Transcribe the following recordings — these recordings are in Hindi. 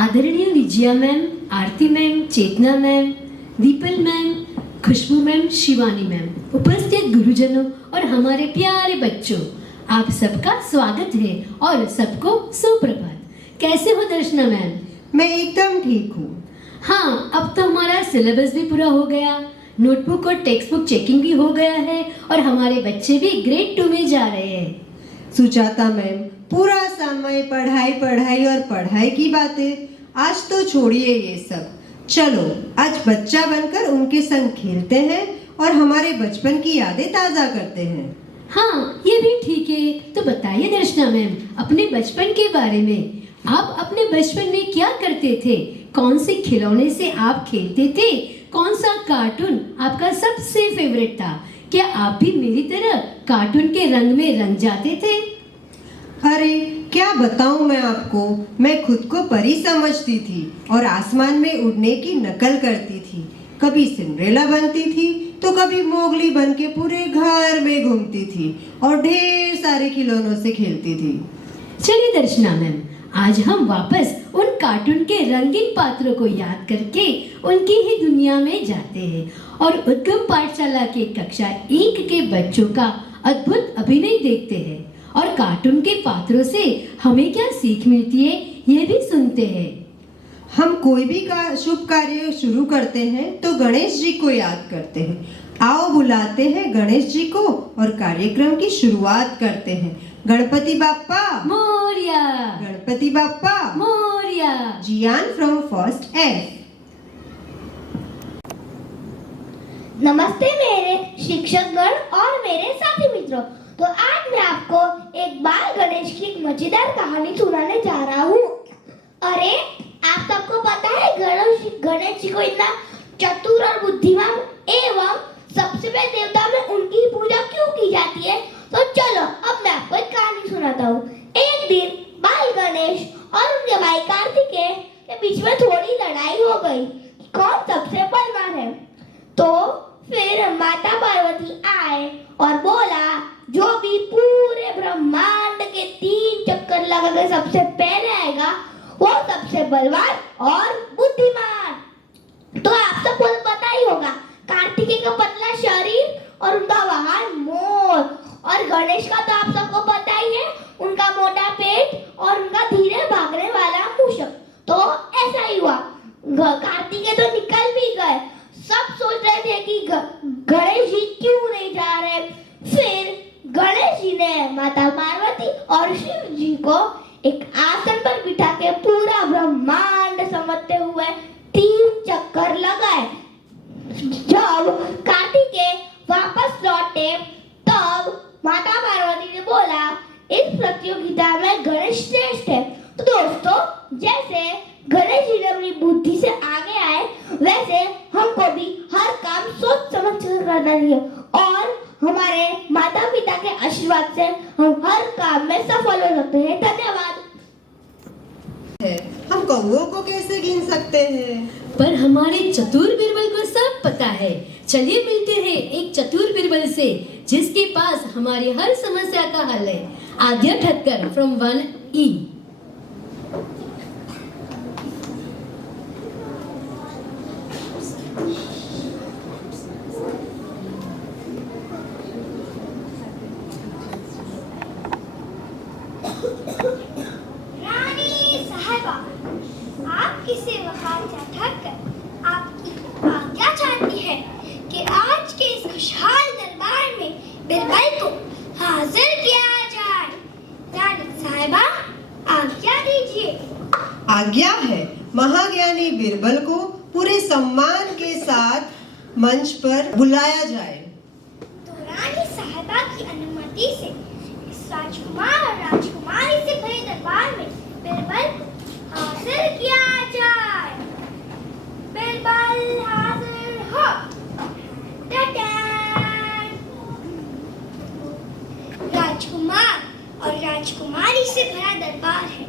आदरणीय विजया मैम, आरती मैम, चेतना मैम, दीपल मैम, खुशबू मैम, शिवानी मैम, उपस्थित गुरुजनों और हमारे प्यारे बच्चों, आप सबका स्वागत है और सबको सुप्रभात। कैसे हो दर्शना मैम? मैं एकदम ठीक हूँ। हाँ, अब तो हमारा सिलेबस भी पूरा हो गया, नोटबुक और टेक्स्ट बुक चेकिंग भी हो गया है और हमारे बच्चे भी ग्रेड 2 में जा रहे हैं। सुजाता मैम, पूरा समय पढ़ाई पढ़ाई और पढ़ाई की बातें, आज तो छोड़िए ये सब। चलो आज बच्चा बनकर उनके संग खेलते हैं और हमारे बचपन की यादें ताज़ा करते हैं। हाँ, ये भी ठीक है। तो बताइए दर्शना मैम, अपने बचपन के बारे में। आप अपने बचपन में क्या करते थे? कौन से खिलौने से आप खेलते थे? कौन सा कार्टून आपका सबसे फेवरेट था? क्या आप भी मेरी तरह कार्टून के रंग में रंग जाते थे? अरे क्या बताऊं मैं आपको, मैं खुद को परी समझती थी और आसमान में उड़ने की नकल करती थी। कभी सिंड्रेला बनती थी तो कभी मोगली बन के पूरे घर में घूमती थी और ढेर सारे खिलौनों से खेलती थी। चलिए दर्शना मैम, आज हम वापस उन कार्टून के रंगीन पात्रों को याद करके उनकी ही दुनिया में जाते हैं और उद्गम पाठशाला के कक्षा 1 के बच्चों का अद्भुत अभिनय देखते हैं और कार्टून के पात्रों से हमें क्या सीख मिलती है ये भी सुनते हैं। हम कोई भी शुभ कार्य शुरू करते हैं तो गणेश जी को याद करते हैं। आओ बुलाते हैं गणेश जी को और कार्यक्रम की शुरुआत करते हैं। गणपति बाप्पा मोरिया, गणपति बाप्पा मोरिया। जियान फ्रॉम फर्स्ट एफ। नमस्ते मेरे शिक्षकगण और मेरे साथी मित्रों। तो आज मैं आपको एक बाल गणेश की एक मजेदार कहानी सुनाने जा रहा हूँ। अरे आप सबको पता है गणेश जी को इतना चतुर और बुद्धिमान एवं सबसे बड़े देवता में उनकी पूजा क्यों की जाती है? तो चलो अब मैं आपको एक कहानी सुनाता हूँ। एक दिन बाल गणेश और उनके भाई कार्तिकेय के बीच में थोड़ी लड़ाई हो गई कि कौन सबसे बलवान है। तो फिर माता पार्वती आए और बोला, जो भी पूरे ब्रह्मांड के 3 चक्कर लगाकर सबसे पहले आएगा वो सबसे बलवान और बुद्धिमान। तो आप सबको पता ही होगा, कार्तिकेय का पतला शरीर और उनका वाहन मोर, और गणेश का तो आप सबको पता ही है, उनका मोटा पेट और उनका धीरे भागने वाला मूषक। तो ऐसा ही हुआ, कार्तिकेय तो निकल भी गए। सब सोच रहे थे कि गणेश जी क्यों नहीं जा रहे। फिर गणेश जी ने माता पार्वती और शिव जी को एक आसन पर बिठा के पूरा ब्रह्मांड समझते हुए 3 चक्कर लगाए। जब कार्तिकेय वापस लौटे तब माता पार्वती ने बोला, इस प्रतियोगिता में गणेश श्रेष्ठ है। तो दोस्तों, जैसे गणेश जी ने अपनी बुद्धि से आगे आए, वैसे हमको भी हर काम सोच समझ कर करना चाहिए और हमारे माता पिता के आशीर्वाद से हम हर काम में सफल हो सकते हैं। धन्यवाद। हम कौओं को कैसे गिन सकते हैं? पर हमारे चतुर बिरबल को सब पता है। चलिए मिलते हैं एक चतुर बिरबल से जिसके पास हमारी हर समस्या का हल है। आद्या ठक्कर फ्रॉम 1E। रानी साहिबा, आपकी सेवा ठक्कर आपकी आज्ञा चाहती है कि आज के इस खुशहाल दरबार में बिरबल को हाजिर किया जाए। रानी साहिबा, आज्ञा दीजिए। आज्ञा है। महाज्ञानी बिरबल को पूरे सम्मान के साथ मंच पर बुलाया जाए। तो रानी साहिबा की अनुमति से इस राजकुमार और राजकुमारी से भरे दरबार में बिरबल को हाजिर किया जाए। बिरबल हाजिर हो। टटन। राजकुमार और राजकुमारी से भरा दरबार है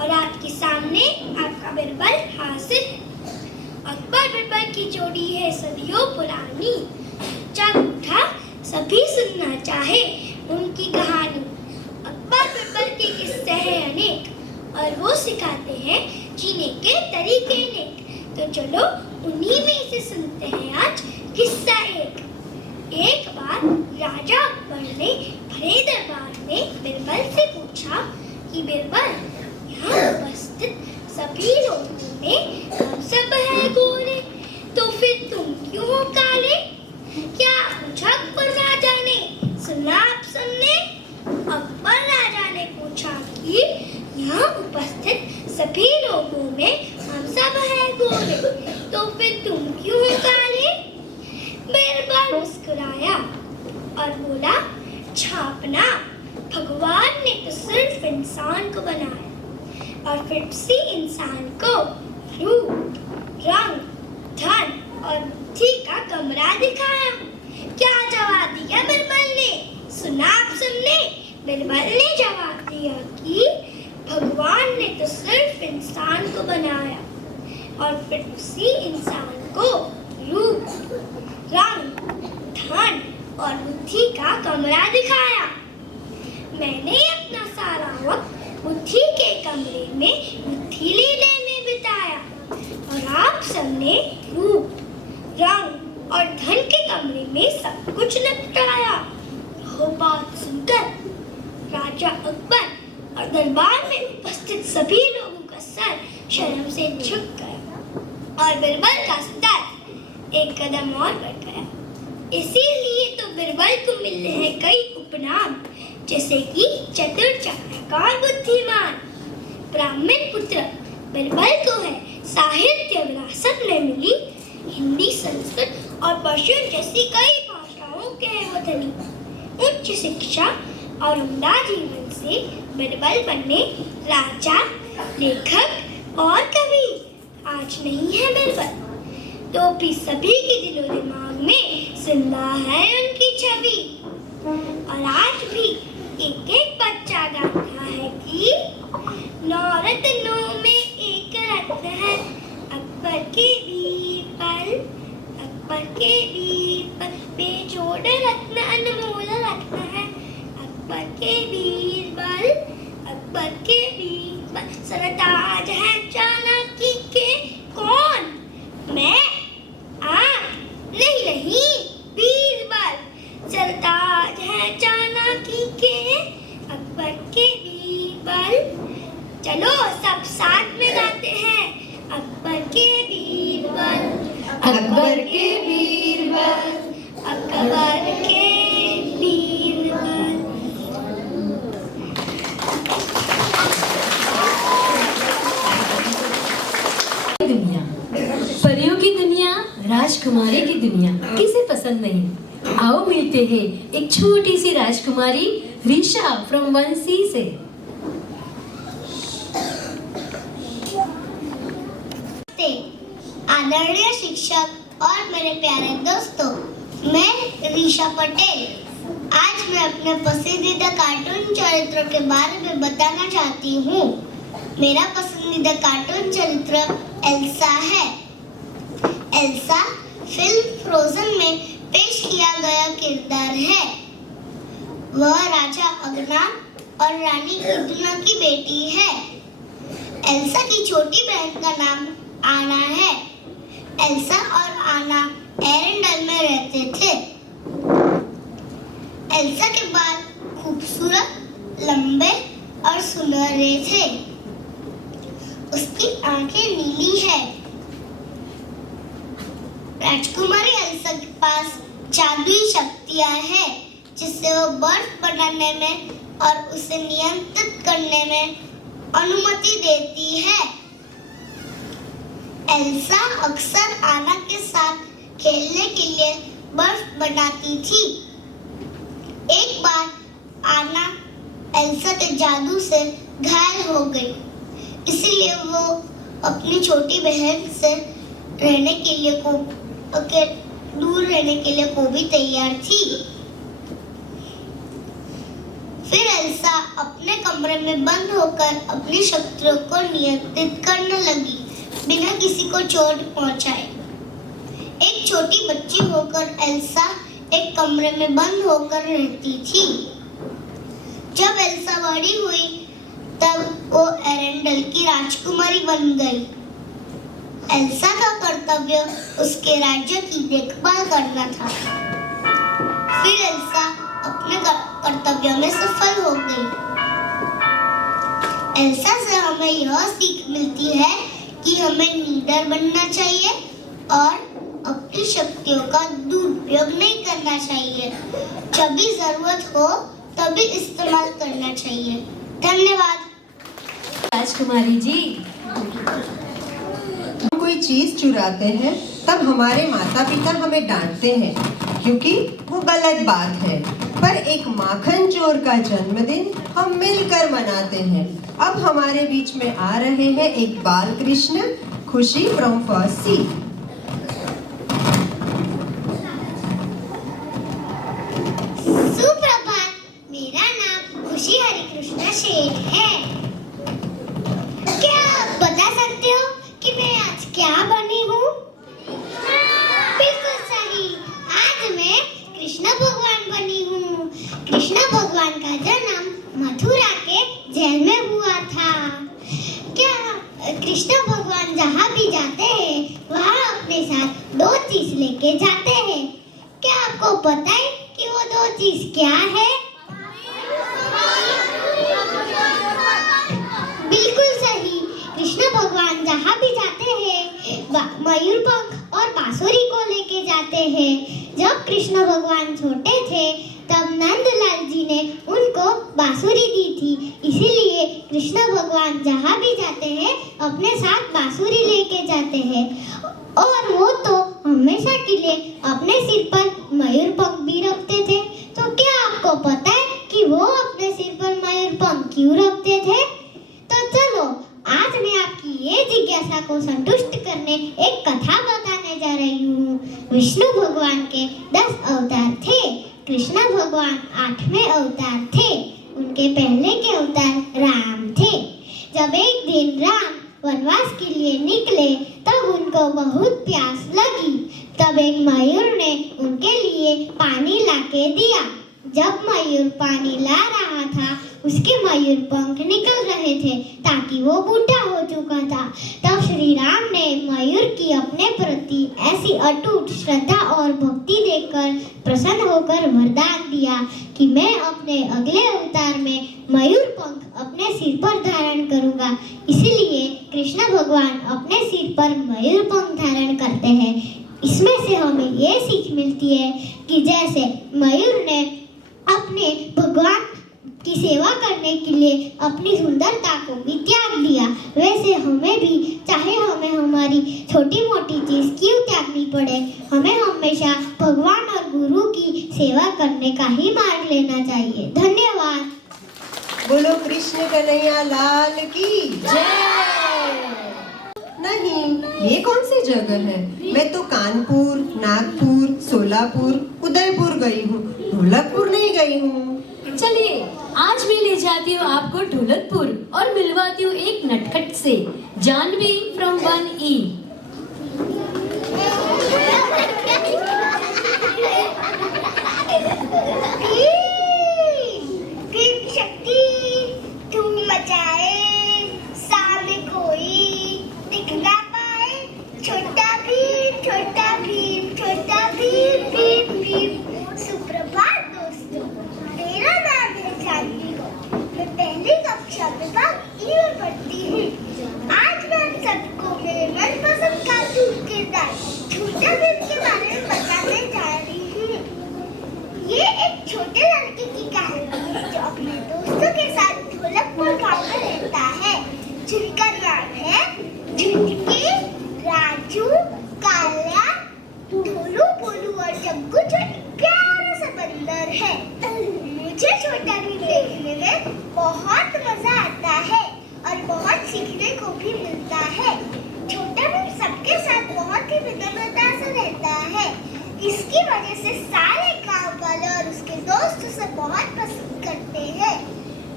और आपके सामने आपका बिरबल हाजिर है। अकबर बिरबल की जोड़ी है सदियों पुरानी। जब उठा सभी सुनना चाहे उनकी कहानी। अकबर बिरबल के किस्से हैं अनेक और वो सिखाते हैं जीने के तरीके ने। तो चलो उन्हीं में से सुनते हैं आज किस्सा एक बार राजा अकबर ने भरे दरबार में बिरबल से पूछा कि बिरबल, यहाँ उपस्थित सभी लोगों में हम सब है गोरे, तो फिर तुम क्यों हो काले? क्या पूछा अकबर राजा ने? सुना आप सबने? अकबर राजा ने पूछा कि यहाँ उपस्थित सभी लोगों में हम सब है गोरे, तो फिर तुम क्यों हो काले? बिरबल मुस्कुराया और बोला, छापना, भगवान ने तो सिर्फ इंसान को बनाया और फिर उसी इंसान को रूप, रंग, धन और बुद्धि का कमरा दिखाया। क्या जवाब दिया बिरबल ने? सुना आप सबने? बिरबल ने जवाब दिया कि भगवान ने तो सिर्फ इंसान को बनाया और फिर उसी इंसान को रूप, रंग, धन और बुद्धि का कमरा दिखाया। मैंने अपना सारा वक्त बुद्धि के कमरे में बुद्धि लेने में बिताया और आप सबने रूप, रंग और धन के कमरे में सब कुछ निपटाया। वो बात सुनकर राजा अकबर और दरबार में उपस्थित सभी लोगों का सर शर्म से झुक गया और बिरबल का सर एक कदम और बढ़ गया। इसीलिए तो बिरबल को मिले हैं कई उपनाम, जैसे कि चतुर, चाणक्य, बुद्धिमान। ब्राह्मण पुत्र बिरबल को है साहित्य विरासत में मिली हिंदी, संस्कृत और पर्शियन जैसी कई भाषाओं के है वो धनी। उच्च शिक्षा और उम्दा जीवन से बिरबल बने राजा, लेखक और कवि। आज नहीं है बिरबल, तो भी सभी के दिलो दिमाग में जिंदा है उनकी छवि। और आज भी एक एक बच्चा गाता है कि नौ रत्नों में एक रत्न है अकबर के बीरबल, अकबर के बीरबल, बेजोड़ रत्न अनमोल रत्न है अकबर के बीरबल, अकबर के बीरबल। सरताज है चाणक्य के कौन? मैं? नहीं बीरबल। सरताज है चाणक्य के अकबर के बीरबल। चलो सब साथ में गाते हैं, अकबर के बीरबल, अकबर के बीरबल, अकबर के बीरबल। दुनिया, परियों की दुनिया, राजकुमारी की दुनिया किसे पसंद नहीं? आओ मिलते हैं एक छोटी सी राजकुमारी रीशा फ्रॉम वंसी से। आदरणीय शिक्षक और मेरे प्यारे दोस्तों, मैं रीशा पटेल आज मैं अपने पसंदीदा कार्टून चरित्रों के बारे में बताना चाहती हूँ। मेरा पसंदीदा कार्टून चरित्र एल्सा है। एल्सा फिल्म फ्रोजन में पेश किया गया किरदार है। वह राजा अगनान और रानी इदुना की बेटी है। एल्सा की छोटी बहन का नाम आना है। एल्सा और आना एरेंडल में रहते थे। एल्सा के बाल खूबसूरत, लंबे और सुनहरे थे। उसकी आंखें नीली है। राजकुमारी एल्सा के पास जादुई शक्तियां हैं, जिससे वो बर्फ बनाने में और उसे नियंत्रित करने में अनुमति देती है। एल्सा अक्सर आना के साथ खेलने के लिए बर्फ बनाती थी। एक बार आना एल्सा के जादू से घायल हो गई, इसलिए वो अपनी छोटी बहन से रहने के लिए दूर रहने के लिए को भी तैयार थी। फिर एल्सा अपने कमरे में बंद होकर अपनी शक्तियों को नियंत्रित करने लगी, बिना किसी को चोट पहुंचाए। एक छोटी बच्ची होकर एल्सा एक कमरे में बंद होकर रहती थी। जब एल्सा बड़ी हुई तब वो एरेंडल की राजकुमारी बन गई। एल्सा का कर्तव्य उसके राज्य की देखभाल करना था। फिर एल्सा अपने कर्तव्य में सफल हो गई। एल्सा से हमें यह सीख मिलती है कि हमें निडर बनना चाहिए और अपनी शक्तियों का दुरुपयोग नहीं करना चाहिए। जब भी जरूरत हो तभी इस्तेमाल करना चाहिए। धन्यवाद। राजकुमारी जी, हम कोई चीज चुराते हैं तब हमारे माता पिता हमें डांटते हैं क्योंकि वो गलत बात है, पर एक माखन चोर का जन्मदिन हम मिलकर मनाते हैं। अब हमारे बीच में आ रहे हैं एक बाल कृष्ण, खुशी फ्रॉम फर्स्ट सी। सुप्रभात, मेरा नाम खुशी हरिकृष्णा शेठ है। क्या आप बता सकते हो कि मैं आज क्या बनी हूँ? बिल्कुल सही, आज मैं कृष्ण भगवान बनी हूँ। कृष्ण भगवान का जन्म मथुरा के जेल में हुआ था। क्या कृष्ण भगवान जहाँ भी जाते हैं वहाँ अपने साथ 2 चीज लेके जाते हैं। क्या आपको पता है कि वो 2 चीज क्या है? बिल्कुल सही, कृष्ण भगवान जहाँ भी जाते हैं मयूर पंख और बांसुरी को लेके जाते हैं। जब कृष्ण भगवान छोटे थे तब नंदलाल जी ने उनको बांसुरी दी थी, इसीलिए कृष्ण भगवान जहाँ भी जाते हैं अपने साथ बांसुरी लेके जाते हैं। और वो तो हमेशा के लिए अपने सिर पर मयूर पंख भी रखते थे। तो क्या आपको पता है कि वो अपने सिर पर मयूर पंख क्यों रखते थे? तो चलो आज मैं आपकी ये जिज्ञासा को संतुष्ट करने एक कथा बताने जा रही हूँ। विष्णु भगवान के 10 अवतार थे। कृष्ण भगवान 8वें अवतार थे। उनके पहले के अवतार राम थे। जब एक दिन राम वनवास के लिए निकले तब उनको बहुत प्यास लगी। तब एक मयूर ने उनके लिए पानी लाके दिया। जब मयूर पानी ला रहा था उसके मयूर पंख निकल रहे थे ताकि वो बूढ़ा हो चुका था। तब श्री राम ने मयूर की अपने प्रति ऐसी अटूट श्रद्धा और भक्ति देखकर प्रसन्न होकर वरदान दिया कि मैं अपने अगले अवतार में मयूर पंख अपने सिर पर धारण करूंगा। इसलिए कृष्ण भगवान अपने सिर पर मयूर पंख धारण करते हैं। इसमें से हमें ये सीख मिलती है कि जैसे मयूर ने अपने भगवान की सेवा करने के लिए अपनी सुंदरता को भी त्याग दिया, वैसे हमें भी चाहे हमें हमारी छोटी मोटी चीज क्यों त्यागनी पड़े, हमें हमेशा भगवान और गुरु की सेवा करने का ही मार्ग लेना चाहिए। धन्यवाद। बोलो कृष्ण कन्हैया लाल की जय। नहीं, ये कौन सी जगह है? मैं तो कानपुर, नागपुर, सोलापुर, उदयपुर गई हूँ, ढोलकपुर नहीं गई हूँ। चलिए आज मैं ले जाती हूँ आपको ढोलकपुर और मिलवाती हूँ एक नटखट से, जानवी फ्रॉम 1E। शक्ति तुम मचाए सामने कोई दिख ना पाए। छोटा भीम छोटा भीम छोटा भीम भीम भीम। सुप्रभात दोस्तों, मेरा नाम है जानवी। मैं पहली कक्षा में भाग ई में पढ़ती हूँ। आज मैं आप सबको मेरे मनपसंद कार्टून किरदार छोटा भीम के बारे में बताने जा रही हूँ। ये एक छोटे लड़के की कहानी है जो अपने दोस्तों के साथ ढोलकपुर गांव में रहता है, जिनका नाम है झुंझुकी, राजू, काल्या, ढोलू, बोलू और जग्गू जो एक प्यारा सा बंदर है। मुझे छोटा भीम देखने में बहुत मजा आता है और बहुत सीखने को भी मिलता है। छोटा भीम सबके साथ बहुत ही विनम्रता से रहता है। इसकी वजह से सारे गांव वाले और उसके दोस्त उसे बहुत पसंद करते हैं।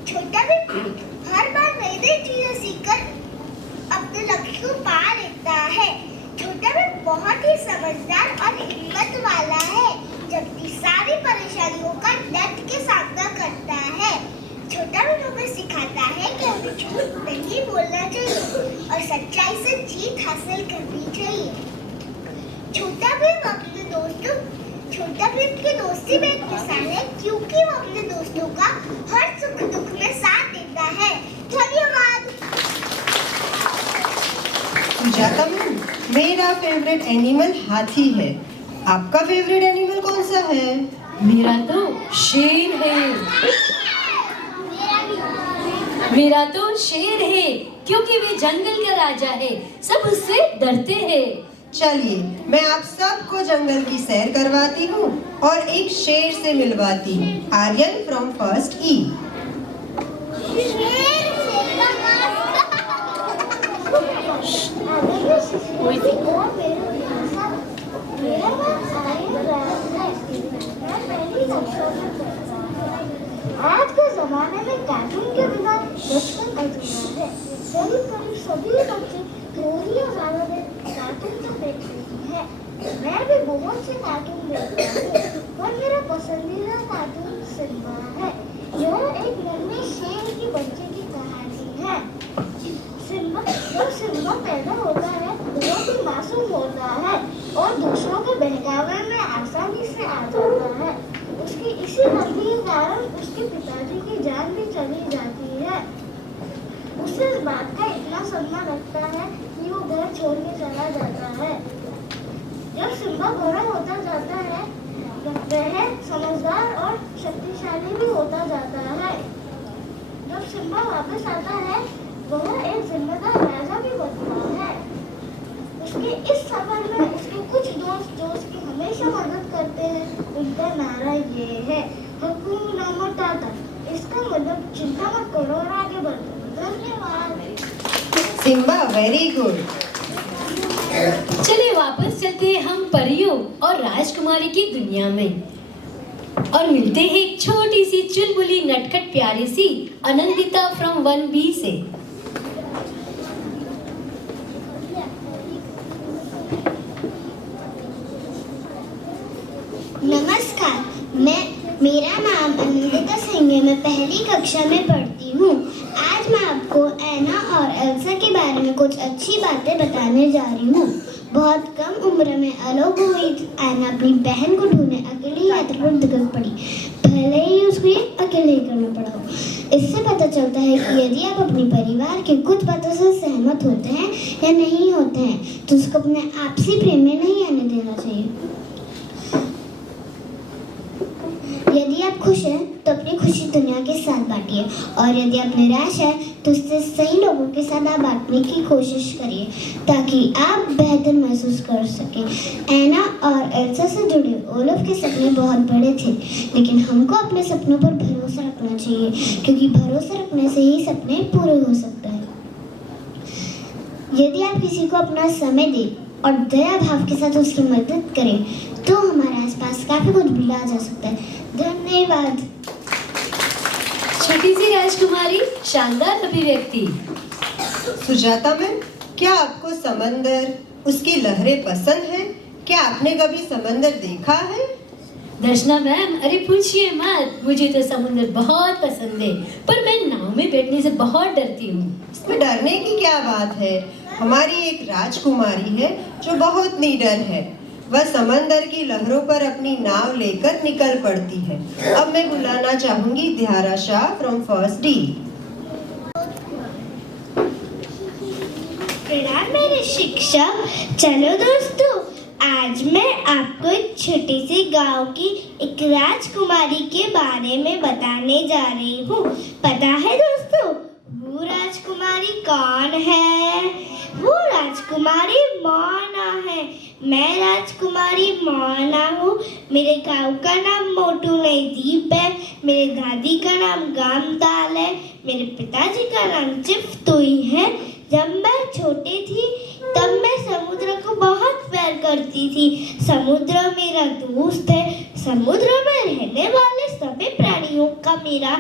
छोटा भीम हर बार नई नई चीजें सीखकर अपने लक्ष्य को पा लेता है। छोटा भीम बहुत ही समझदार और हिम्मत वाला है, जबकि सारी परेशानियों का डट के सामना करता है। छोटा भी हमें सिखाता है कि हमें झूठ नहीं बोलना चाहिए और सच्चाई से जीत हासिल करनी चाहिए। छोटा भीम की दोस्ती में एक मिसाल है, क्योंकि वो अपने दोस्तों का हर सुख दुख में साथ देता है। धन्यवाद। सुजाता मैम, मेरा फेवरेट एनिमल हाथी है। आपका फेवरेट एनिमल कौन सा है? मेरा तो शेर है। मेरा तो शेर है, क्योंकि वे जंगल का राजा है, सब उससे डरते हैं। चलिए, मैं आप सबको जंगल की सैर करवाती हूँ और एक शेर से मिलवाती हूँ। आर्यन फ्रॉम फर्स्ट ई। आज के जमाने में कार्टून के बिना बचपन अधूरा है। करीब सभी बच्चे थोड़ी या ज्यादा देर कार्टून तो देख लेते हैं। मैं भी बहुत से कार्टून देखता हूँ, पर मेरा पसंदीदा कार्टून सिम्बा है। यह एक नन्हे शेर की बच्चे की कहानी है। जब सिम्बा पैदा होता है, बहुत ही मासूम होता है और दूसरों के बहकावे में आसानी से आ जाता है। उसकी इसी गलती के कारण उसके पिताजी की जान भी चली जाती है। उसे इस बात का इतना सदमा लगता है कि वो घर छोड़ के चला जाता है। जब सिम्बा बड़ा होता जाता है, वह समझदार और शक्तिशाली भी होता जाता है। जब सिम्बा वापस आता है, वह एक जिम्मेदार राजा भी बनता है। उसके इस सफर में उसके कुछ दोस्त जो उसकी हमेशा मदद करते हैं, उनका नारा ये है, हकुना मटाता। इसका मतलब चिंता मत करो और आगे बढ़ो। धन्यवाद। Simba, very good. चलिए वापस चलते हैं हम परियों और राजकुमारी की दुनिया में और मिलते हैं एक छोटी सी चुलबुली नटखट प्यारी सी आनंदिता फ्रॉम 1B से। नमस्कार, मेरा नाम आनंदिता सिंह है। मैं पहली कक्षा में पढ़ती हूँ। आज मैं आपको एना और एल्सा के बारे में कुछ अच्छी बातें बताने जा रही हूँ। बहुत कम उम्र में अलग हुई एना अपनी बहन को ढूंढने अकेली यात्रा पर निकल पड़ी, भले ही उसको ये अकेले ही करना पड़ा हो। इससे पता चलता है कि यदि आप अपने परिवार के कुछ बातों से सहमत होते हैं या नहीं होते हैं, तो उसको अपने आपसी प्रेम में नहीं आने देना चाहिए। यदि आप खुश हैं तो अपनी खुशी दुनिया के साथ बांटिए, और यदि आप निराश हैं तो उससे सही लोगों के साथ आप बांटने की कोशिश करिए ताकि आप बेहतर महसूस कर सकें। एना और एल्सा से जुड़े ओलफ के सपने बहुत बड़े थे, लेकिन हमको अपने सपनों पर भरोसा रखना चाहिए, क्योंकि भरोसा रखने से ही सपने पूरे हो सकते हैं। यदि आप किसी को अपना समय दें और दया भाव के साथ उसकी मदद करें, तो हमारे आसपास काफी कुछ भुला जा सकता है। धन्यवाद। छोटी सी राजकुमारी, शानदार अभिव्यक्ति। सुजाता मैम, क्या आपको समंदर, उसकी लहरें पसंद हैं? क्या आपने कभी समंदर देखा है? दर्शना मैम, अरे पूछिए मत, मुझे तो समुद्र बहुत पसंद है, पर मैं नाव में बैठने से बहुत डरती हूँ। इसमें डरने की क्या बात है? हमारी एक राजकुमारी है जो बहुत निडर है। वह समंदर की लहरों पर अपनी नाव लेकर निकल पड़ती है। अब मैं बुलाना चाहूंगी ध्यारा शाह फ्रॉम फर्स्ट डी। प्रणाम मेरे शिक्षक। चलो दोस्तों, आज मैं आपको एक छोटी सी गांव की एक राजकुमारी के बारे में बताने जा रही हूँ। पता है दोस्तों, वो राजकुमारी कौन है? वो राजकुमारी मोना है। मैं राजकुमारी मोना हूँ। मेरे गांव का नाम मोटू नईदीप है। मेरे दादी का नाम गामताल है। मेरे पिताजी का नाम चिफ्तुई है। जब मैं छोटी थी तब मैं समुद्र को बहुत प्यार करती थी। समुद्र मेरा दोस्त है। समुद्र में रहने वाले सभी प्राणियों का मेरा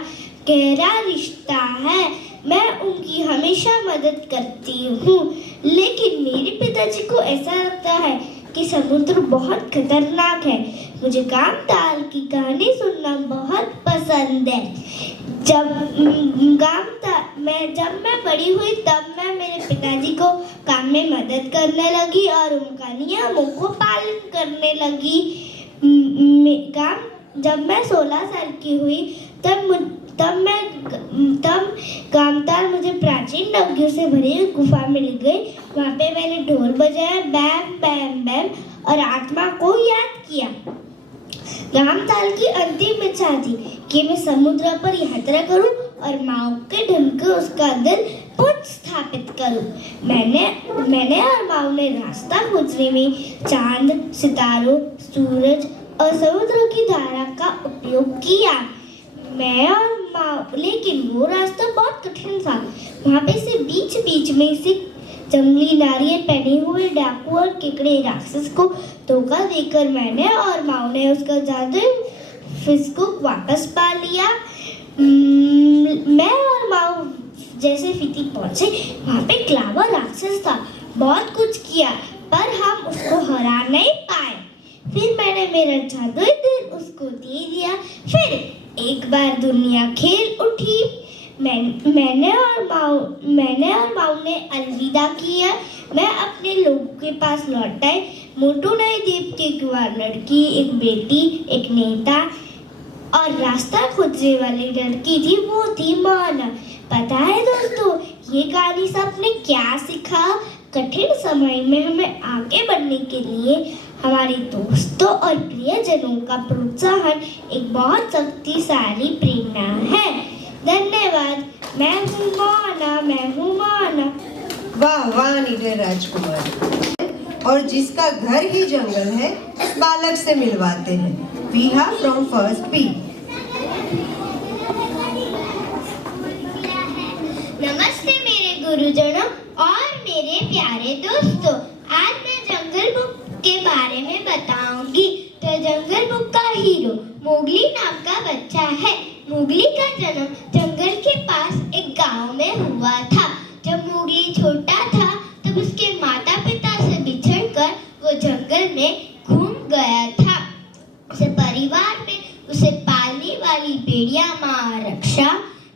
गहरा रिश्ता है। मैं उनकी हमेशा मदद करती हूँ, लेकिन मेरे पिताजी को ऐसा लगता है कि समुद्र बहुत खतरनाक है। मुझे गामताल की कहानी सुनना बहुत पसंद है। जब मैं बड़ी हुई तब मैं मेरे पिताजी को काम में मदद करने लगी और उनका नियमों को पालन करने लगी। जब मैं 16 साल की हुई तब कामताल मुझे प्राचीन नदियों से भरी हुई गुफा में ले गई। वहाँ पे मैंने ढोल बजाया, बैम बैम बैम, और आत्मा को याद किया। कामताल की अंतिम इच्छा थी कि मैं समुद्र पर यात्रा करूं और माओ के ढंग उसका दिल पुनः स्थापित करूं। मैंने और माओ ने रास्ता खोजने में चांद, सितारों, सूरज और समुद्र की धारा का उपयोग किया। मैं और माओ, लेकिन वो रास्ता बहुत कठिन था। वहाँ पे से बीच में से जंगली नारियल पहने हुए डाकू और केकड़े राक्षस को धोखा देकर मैंने और माओ ने उसका जादुई फिश को वापस पा लिया। मैं और माओ जैसे फीती पहुंचे, वहाँ पे क्लावर राक्षस था। बहुत कुछ किया पर हम उसको हरा नहीं पाए। फिर मैंने मेरा जादुई दिल उसको दे दिया। फिर एक बार दुनिया खेल उठी। मैंने और माओ ने अलविदा किया। मैं अपने लोगों के पास लौट आई। मोटू नए द्वीप की एक लड़की, एक बेटी, एक नेता और रास्ता खोजने वाली लड़की थी, वो थी मोना। पता है दोस्तों, ये कहानी सबने क्या सीखा? कठिन समय में हमें आगे बढ़ने के लिए हमारे दोस्तों और प्रियजनों का प्रोत्साहन एक बहुत शक्तिशाली प्रेरणा है। धन्यवाद। मैं हूँ मोना। वाह वाह निडर राजकुमारी। और जिसका घर ही जंगल है, उस बालक से मिलवाते हैं। विहा फ्रॉम फर्स्ट पी। नमस्ते मेरे गुरुजनों और मेरे प्यारे दोस्तों। आज मैं जंगल बुक के बारे में बताऊंगी। तो जंगल बुक का हीरो मोगली नाम का बच्चा है। मोगली का जन्म जंगल के पास एक गांव में हुआ था। जब मोगली छोटा था तब उसके माता पिता से बिछड़कर वो जंगल में घूम गया था। उसे परिवार में उसे पालने वाली भेड़िया माँ रक्षा,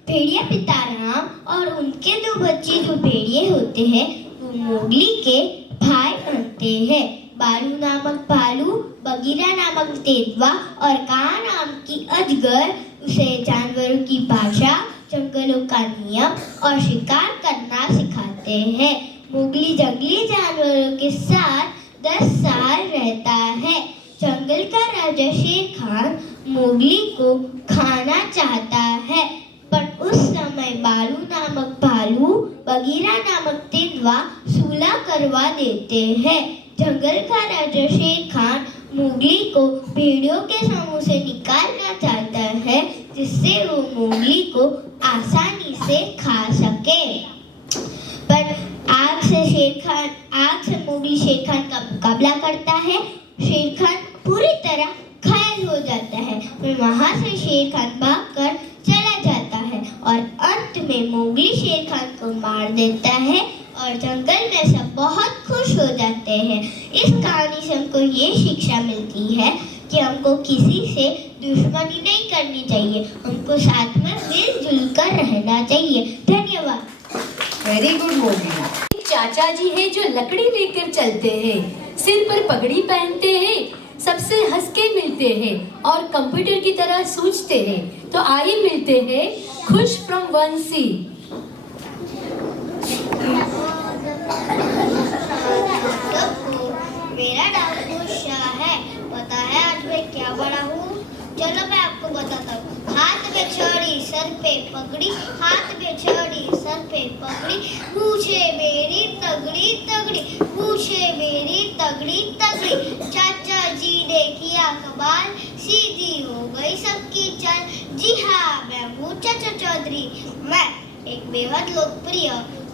भेड़िया पिता राम और उनके 2 बच्चे जो भेड़िए होते हैं वो मोगली के भाई बनते हैं। बालू नामक भालू, बगीरा नामक तेंदुआ और कां नाम की अजगर उसे जानवरों की भाषा, जंगलों का नियम और शिकार करना सिखाते हैं। मोगली जंगली जानवरों के साथ 10 साल रहता है। जंगल का राजा शेर खान मोगली को खाना चाहता है, पर उस समय बालू नामक भालू, बगीरा नामक तेंदुआ सुलह करवा देते हैं। जंगल का राजा शेर खान मोगली को भेड़ियों के समूह से निकालना चाहता है, जिससे वो मोगली को आसानी से खा सके। पर आग से मोगली शेर खान का मुकाबला करता है। शेर खान पूरी तरह घायल हो जाता है। फिर वहां से शेर खान भागकर चला जाता है और अंत में मोगली शेर खान को मार देता है और जंगल में सब बहुत खुश हो जाते हैं। इस कहानी से हमको ये शिक्षा मिलती है कि हमको किसी से दुश्मनी नहीं करनी चाहिए, हमको साथ में मिलजुल कर रहना चाहिए। धन्यवाद। Very good Mowgli. चाचा जी है जो लकड़ी लेकर चलते हैं, सिर पर पगड़ी पहनते हैं, सबसे हंस के मिलते हैं और कंप्यूटर की तरह सोचते हैं। तो आइए मिलते हैं खुश फ्रॉम वंसी। मेरा नाम खुशा है। पता है आज मैं क्या बना हूँ? चलो मैं आपको बताता हूँ। हाथ में छड़ी, सर पे पगड़ी, हाथ में छड़ी, सर पे पगड़ी, पूछे मेरी तगड़ी तगड़ी, पूछे मेरी तगड़ी तगड़ी। चाचा जी ने किया कमाल, सीधी हो गई सबकी चाल। जी हाँ, मैं हूँ चाचा चौधरी। मैं एक बेहद लोकप्रिय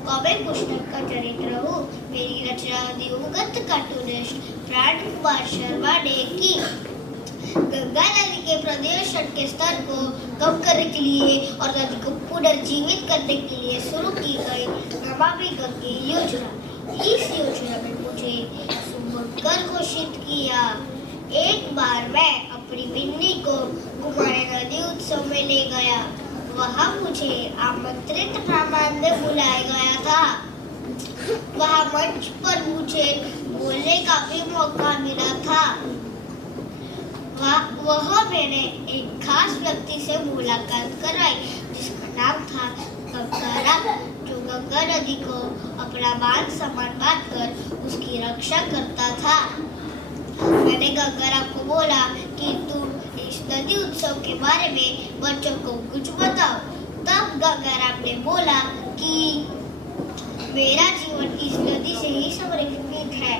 कॉमिक पुस्तक का चरित्र हूँ। मेरी रचना दिवंगत कार्टूनिस्ट प्राण कुमार शर्मा ने की। गंगा नदी के प्रदूषण के स्तर को कम करने के लिए और नदी को पुनर्जीवित करने के लिए शुरू की गई नमामि गंगे योजना। इस योजना में मुझे शुभंकर घोषित किया। एक बार मैं अपनी बिन्नी को कुमारी नदी उत्सव में ले गया। वहाँ मुझे आमंत्रित मेहमान में बुलाया गया था। वहाँ मंच पर मुझे बोलने का भी मौका मिला था। वह मैंने एक खास व्यक्ति से मुलाकात कराई जिसका नाम था गंगाराम, जो गंगा नदी को अपना बांध समान बांधकर उसकी रक्षा करता था। मैंने गंगाराम को बोला कि तुम इस नदी उत्सव के बारे में बच्चों को कुछ बताओ। तब गंगाराम ने बोला कि मेरा जीवन इस नदी से ही समर्पित है।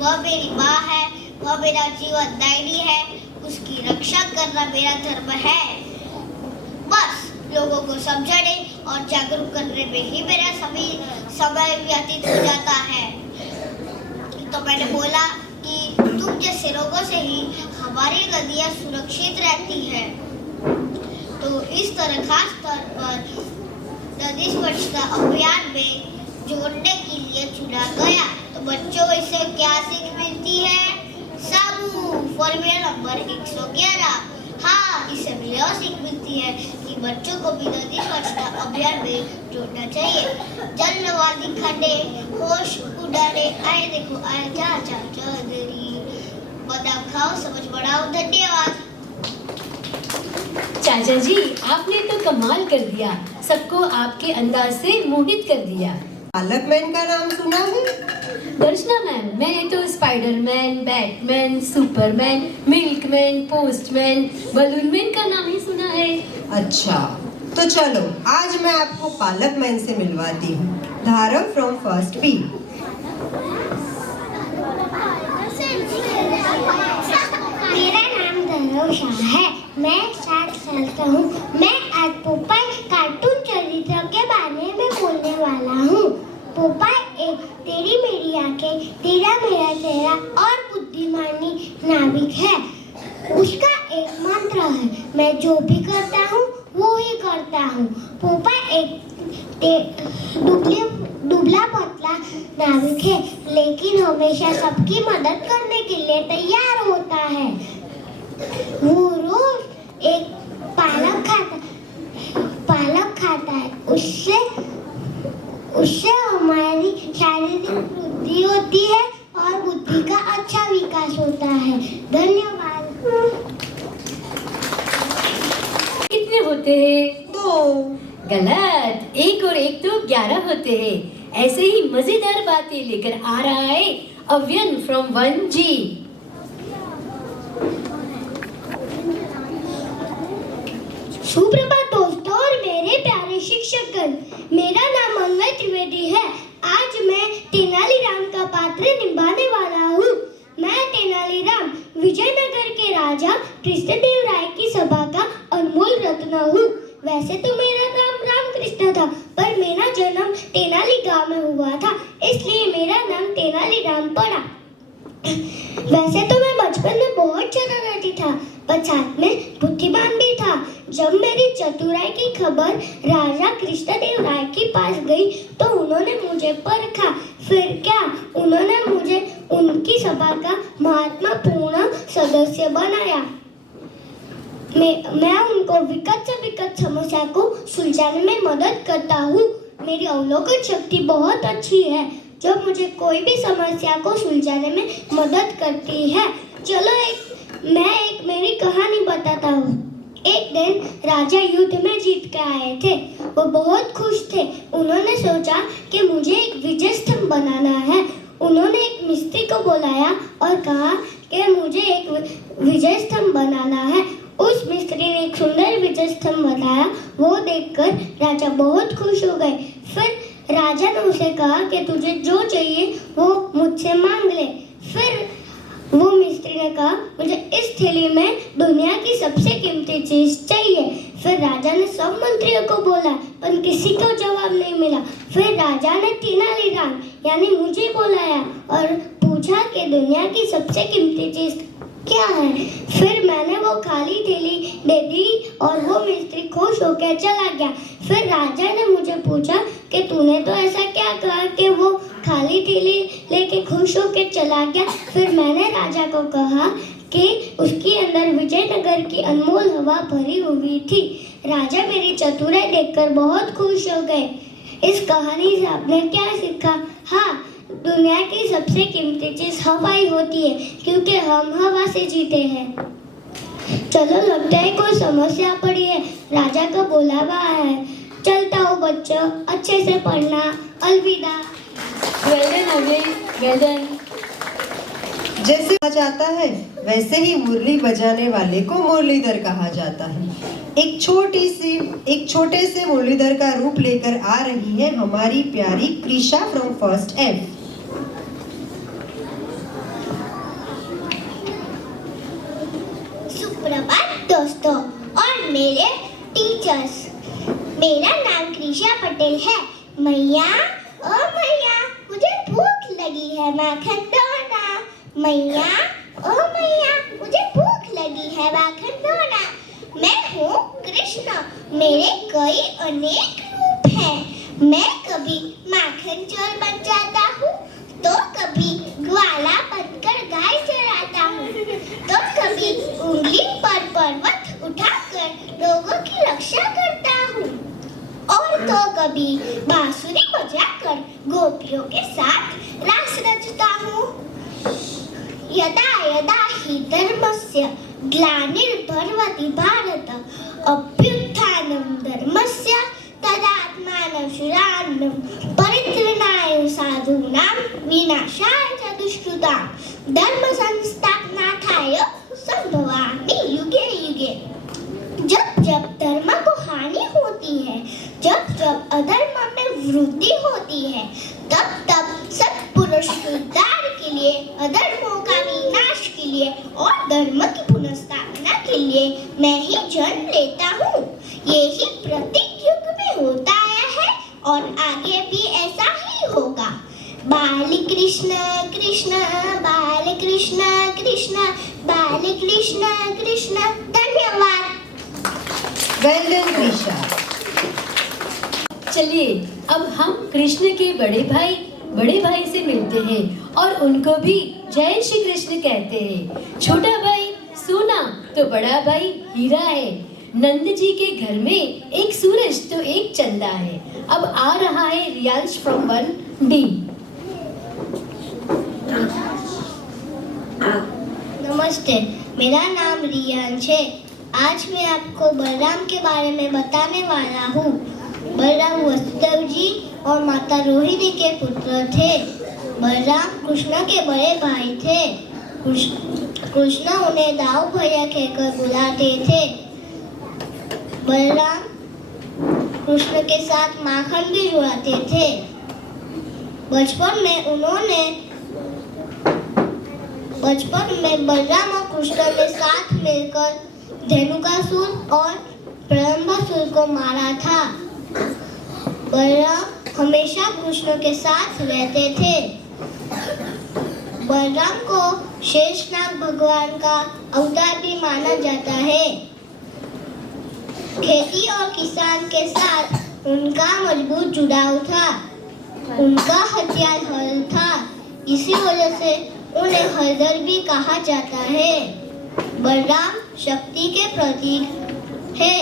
वह मेरी माँ है, वह मेरा जीवन दायिनी है, उसकी रक्षा करना मेरा धर्म है। बस लोगों को समझाने और जागरूक करने में ही मेरा समय व्यतीत हो जाता है। तो मैंने बोला कि तुम जैसे लोगों से ही हमारी नदियाँ सुरक्षित रहती हैं। तो इस तरह खास तौर पर नदी स्वच्छता अभियान में जोड़ने के लिए चुना गया। तो बच्चों को इससे क्या सीख मिलती है? साबू फॉर्मूला नंबर 111। हाँ, इससे मुझे और सीख मिलती है कि बच्चों को भी नदी स्वच्छता अभियान में जोड़ना चाहिए। जलवादी खड्डे होश उड़ाने आए, देखो आए चाचा चौधरी। बादाम खाओ, समझ बढ़ाओ। धन्यवाद। चाचा जी, आपने तो कमाल कर दिया, सबको आपके अंदाज से मोहित कर दिया। पालक मैन का नाम सुना है? दर्शना मैम, मैंने तो Spiderman, Batman, Superman, milkman, postman, balloonman का नाम ही सुना है। अच्छा, तो चलो आज मैं आपको पालक मैन से मिलवाती हूँ। धारव फ्रॉम फर्स्ट बी। मेरा नाम धारव शाह है। मैं 7 साल का हूँ। मैं आज पोपाई कार्टून चरित्र के बारे में बोलने वाला हूँ। पोपाई एक तेरी मेरी आंखें, तेरा मेरा चेहरा और बुद्धिमानी नाविक है। उसका एक मंत्र है, मैं जो भी करता हूँ वो ही करता हूँ। पोपाई एक दुबला पतला नाविक है, लेकिन हमेशा सबकी मदद करने के लिए तैयार होता है। वो रोज एक पालक खाता है। उससे हमारी शारीरिक वृद्धि होती है और बुद्धि का अच्छा विकास होता है। धन्यवाद। कितने होते हैं? 2। गलत, 1 और 1 तो 11 होते हैं। ऐसे ही मजेदार बातें लेकर आ रहा है अव्यन फ्रॉम 1G। सुप्रभात दोस्तों और मेरे प्यारे शिक्षकगण, मेरा नाम अन्वय त्रिवेदी है। आज मैं तेनालीराम का पात्र निभाने वाला हूँ। मैं तेनालीराम विजयनगर के राजा कृष्णदेव राय की सभा का अनमोल रत्न हूँ। वैसे तो मेरा नाम रामकृष्ण था, पर मेरा जन्म तेनाली गांव में हुआ था, इसलिए मेरा नाम तेनालीराम पड़ा। वैसे तो मैं बचपन में बहुत शरारती था, पर साथ में बुद्धिमान भी था। जब मेरी चतुराई की खबर राजा कृष्णदेव राय के पास गई तो उन्होंने मुझे परखा। फिर क्या, उन्होंने मुझे उनकी सभा का महत्वपूर्ण सदस्य बनाया। मैं उनको विकट से विकट समस्या को सुलझाने में मदद करता हूँ। मेरी अवलोकन शक्ति बहुत अच्छी है, जो मुझे कोई भी समस्या को सुलझाने में मदद करती है। चलो मैं एक मेरी कहानी बताता हूँ। एक दिन राजा युद्ध में जीत के आए थे। वो बहुत खुश थे। उन्होंने सोचा कि मुझे एक विजय स्तंभ बनाना है। उन्होंने एक मिस्त्री को बुलाया और कहा कि मुझे एक विजय स्तंभ बनाना है। उस मिस्त्री ने एक सुंदर विजय स्तंभ बनाया। वो देखकर राजा बहुत खुश हो गए। फिर राजा ने उसे कहा कि तुझे जो चाहिए वो मुझसे मांग ले। फिर वो मिस्त्री ने कहा, मुझे इस थैली में दुनिया की सबसे कीमती चीज चाहिए। फिर राजा ने सब मंत्रियों को बोला, पर किसी को जवाब नहीं मिला। फिर राजा ने तेनालीराम यानी मुझे बुलाया और पूछा कि दुनिया की सबसे कीमती चीज क्या है। फिर मैंने वो खाली थैली दे दी और वो मिस्त्री खुश होकर चला गया। फिर राजा ने मुझे पूछा कि तूने तो ऐसा क्या कहा कि वो खाली थैली लेके खुश होकर चला गया। फिर मैंने राजा को कहा कि उसके अंदर विजयनगर की अनमोल हवा भरी हुई थी। राजा मेरी चतुराई देखकर बहुत खुश हो गए। इस कहानी से आपने क्या सीखा? हाँ, दुनिया की सबसे कीमती चीज हवा ही होती है, क्योंकि हम हवा से जीते हैं। चलो, लगता है कोई समस्या पड़ी है। राजा का बुलावा आया है। चलता हूँ बच्चों, अच्छे से पढ़ना। अलविदा। वेल डन अभय, वेल डन। जैसे कहा जाता है वैसे ही मुरली बजाने वाले को मुरलीधर कहा जाता है। एक छोटे से मुरलीधर का रूप लेकर आ रही है हमारी प्यारी कृषा फ्रॉम फर्स्ट एफ। सुप्रभात दोस्तों और मेरे टीचर्स। मेरा नाम कृषा पटेल है। मैया, ओ मैया, मुझे भूख लगी है, माखन दो ना। मैया, ओ मैया, मुझे भूख लगी है, माखन दो ना। मैं हूँ कृष्ण। मेरे कई अनेक रूप हैं। मैं कभी माखन चोर बन जाता हूँ, तो कभी ग्वाला बनकर गाय चराता हूँ, तो कभी उंगली पर पर्वत उठाकर लोगों की रक्षा करता हूँ, और तो कभी बांसुरी बजाकर गोपियों के साथ रास रचता हूँ। यदा यदा हि धर्मस्य ग्लानिर्भवति भारत अभ्युत्थानं धर्मस्य तदात्मानं सृजाम्यहं परित्राणाय साधूनां विनाशाय च दुष्कृतां धर्म संस्थापनार्थाय संभवामि युगे युगे। जब जब धर्म को हानि होती है, जब जब अधर्म में वृद्धि होती है, तब तब सत्पुरुष उद्धार के लिए, अधर्मों का विनाश के लिए और धर्म की पुनर्स्थापना के लिए मैं ही जन्म लेता हूँ। यही प्रत्येक युग में होता आया है और आगे भी ऐसा ही होगा। बाल कृष्ण कृष्ण, बाल कृष्ण कृष्ण, बाल कृष्ण कृष्ण। धन्यवाद। Well done Krisha. चलिए अब हम कृष्ण के बड़े भाई से मिलते हैं और उनको भी जय श्री कृष्ण कहते हैं। छोटा भाई सोना तो बड़ा भाई हीरा है। नंद जी के घर में एक सूरज तो एक चंदा है। अब आ रहा है रियांश फ्रॉम 1D। नमस्ते, मेरा नाम रियांश है। आज मैं आपको बलराम के बारे में बताने वाला हूँ। बलराम वसुदेव जी और माता रोहिणी के पुत्र थे। बलराम कृष्ण के बड़े भाई थे। कृष्ण उन्हें दाऊ भैया कहकर बुलाते थे। बलराम कृष्ण के साथ माखन भी जुड़ाते थे। बचपन में बलराम और कृष्ण ने साथ मिलकर धेनुकासुर और प्रलंबासुर को मारा था। बलराम हमेशा कृष्ण के साथ रहते थे। बलराम को शेषनाग भगवान का अवतार भी माना जाता है। खेती और किसान के साथ उनका मजबूत जुड़ाव था। उनका हथियार हल था, इसी वजह से उन्हें हलधर भी कहा जाता है। बलराम शक्ति के प्रतीक है।